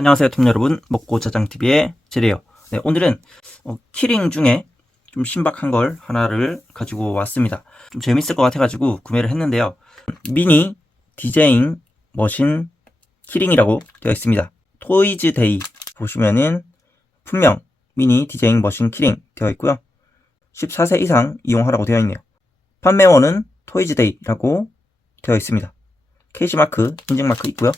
안녕하세요, 팀 여러분. 먹고 자장TV의 제레요. 네, 오늘은 어, 키링 중에 좀 신박한 걸 하나를 가지고 왔습니다. 좀 재밌을 것 같아가지고 구매를 했는데요. 미니 디제잉 머신 키링이라고 되어 있습니다. 토이즈 데이 보시면은 분명 미니 디제잉 머신 키링 되어 있고요. 14세 이상 이용하라고 되어 있네요. 판매원은 토이즈 데이라고 되어 있습니다. KC마크, 인증 마크 있고요.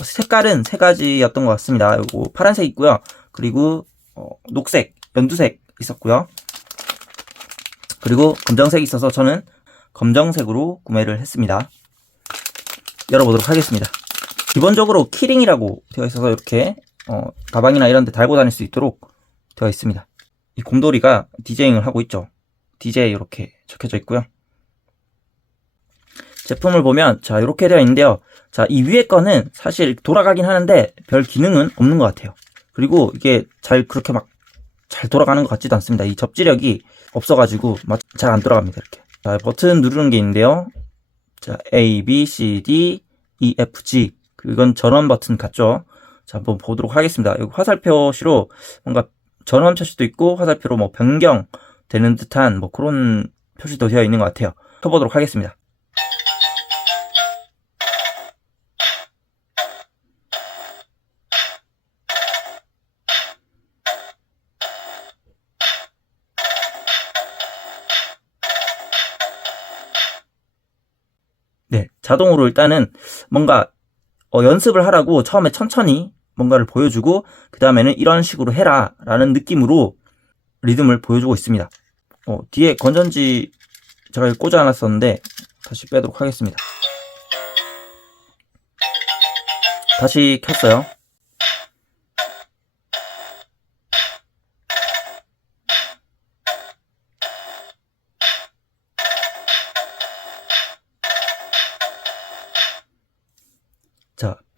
어, 색깔은 세 가지였던 것 같습니다. 요거 파란색 있고요. 그리고 어, 녹색, 연두색 있었고요. 그리고 검정색이 있어서 저는 검정색으로 구매를 했습니다. 열어보도록 하겠습니다. 기본적으로 키링이라고 되어 있어서 이렇게 어, 가방이나 이런 데 달고 다닐 수 있도록 되어 있습니다. 이 곰돌이가 디제잉을 하고 있죠. DJ 이렇게 적혀져 있고요. 제품을 보면 자 이렇게 되어 있는데요. 자 이 위에 거는 사실 돌아가긴 하는데 별 기능은 없는 것 같아요. 그리고 이게 잘 그렇게 막 잘 돌아가는 것 같지도 않습니다. 이 접지력이 없어가지고 잘 안 돌아갑니다. 이렇게 자 버튼 누르는 게 있는데요. 자 A, B, C, D, E, F, G 이건 전원 버튼 같죠? 자 한번 보도록 하겠습니다. 여기 화살 표시로 뭔가 전원 표시도 있고 화살표로 뭐 변경 되는 듯한 뭐 그런 표시도 되어 있는 것 같아요. 켜보도록 하겠습니다. 네, 자동으로 일단은 뭔가 어, 연습을 하라고 처음에 천천히 뭔가를 보여주고 그 다음에는 이런 식으로 해라 라는 느낌으로 리듬을 보여주고 있습니다. 어, 뒤에 건전지 제가 꽂아놨었는데 다시 빼도록 하겠습니다. 다시 켰어요.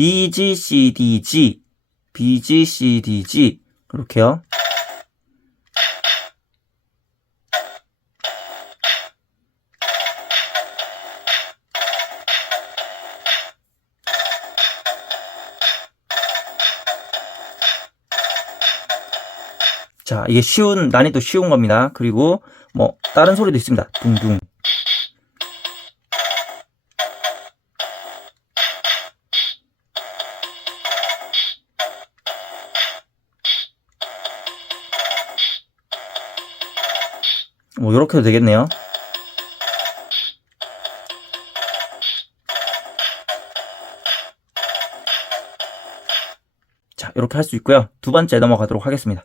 BGCDG, BGCDG, 그렇게요. 자, 이게 쉬운, 난이도 쉬운 겁니다. 그리고, 뭐, 다른 소리도 있습니다. 둥둥. 뭐, 요렇게 해도 되겠네요. 자, 이렇게 할 수 있고요. 두 번째 넘어가도록 하겠습니다.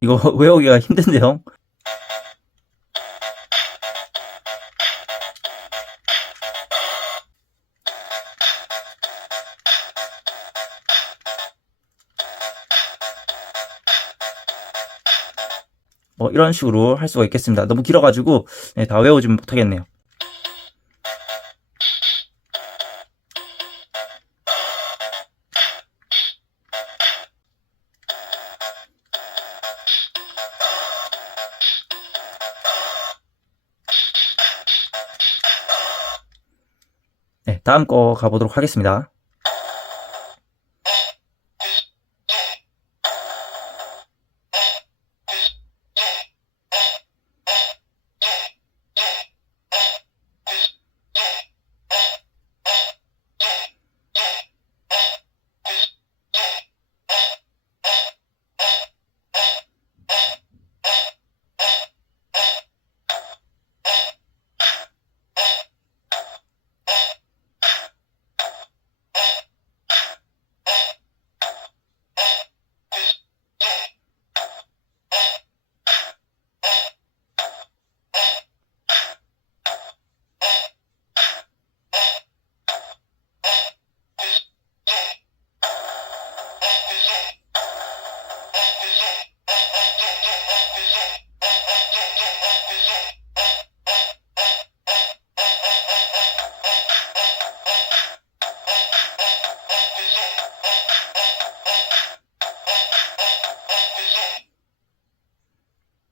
이거 외우기가 힘든데요. 뭐 이런 식으로 할 수가 있겠습니다. 너무 길어가지고 네, 다 외우지 못하겠네요. 다음 거 가보도록 하겠습니다.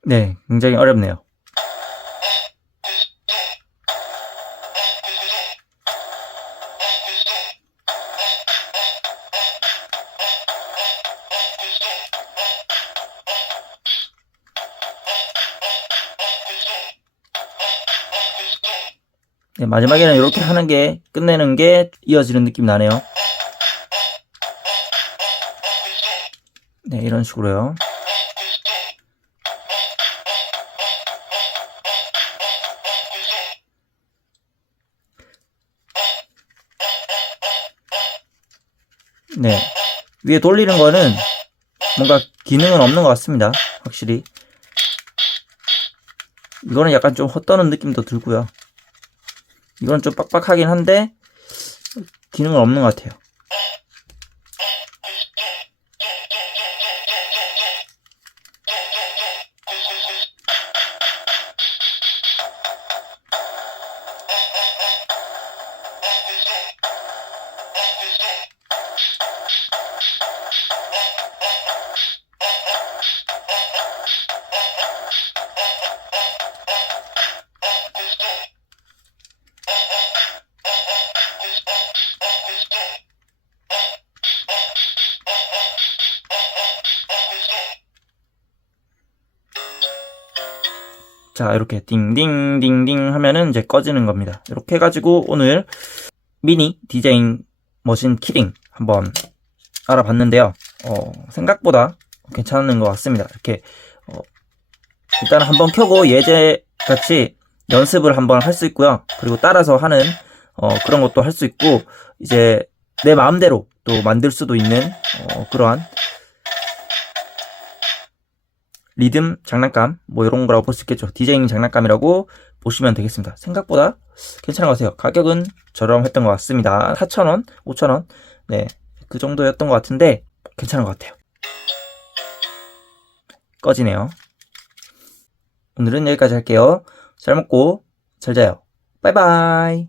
네, 굉장히 어렵네요. 네, 마지막에는 이렇게 하는 게 끝내는 게 이어지는 느낌 나네요. 네, 이런 식으로요. 네. 위에 돌리는 거는 뭔가 기능은 없는 것 같습니다. 확실히. 이거는 약간 좀 헛떠는 느낌도 들고요. 이건 좀 빡빡하긴 한데 기능은 없는 것 같아요. 자, 이렇게 띵띵띵띵 하면은 이제 꺼지는 겁니다. 이렇게 해가지고 오늘 미니 디자인 머신 키링 한번 알아봤는데요. 어, 생각보다 괜찮은 것 같습니다. 이렇게, 어, 일단 한번 켜고 예제 같이 연습을 한번 할 수 있고요. 그리고 따라서 하는, 어, 그런 것도 할 수 있고, 이제 내 마음대로 또 만들 수도 있는, 어, 그러한 리듬 장난감 뭐 이런 거라고 볼 수 있겠죠. 디자인 장난감이라고 보시면 되겠습니다. 생각보다 괜찮은 것 같아요. 가격은 저렴했던 것 같습니다. 4,000원, 5,000원. 네. 그 정도였던 것 같은데 괜찮은 것 같아요. 꺼지네요. 오늘은 여기까지 할게요. 잘 먹고 잘 자요. 바이바이.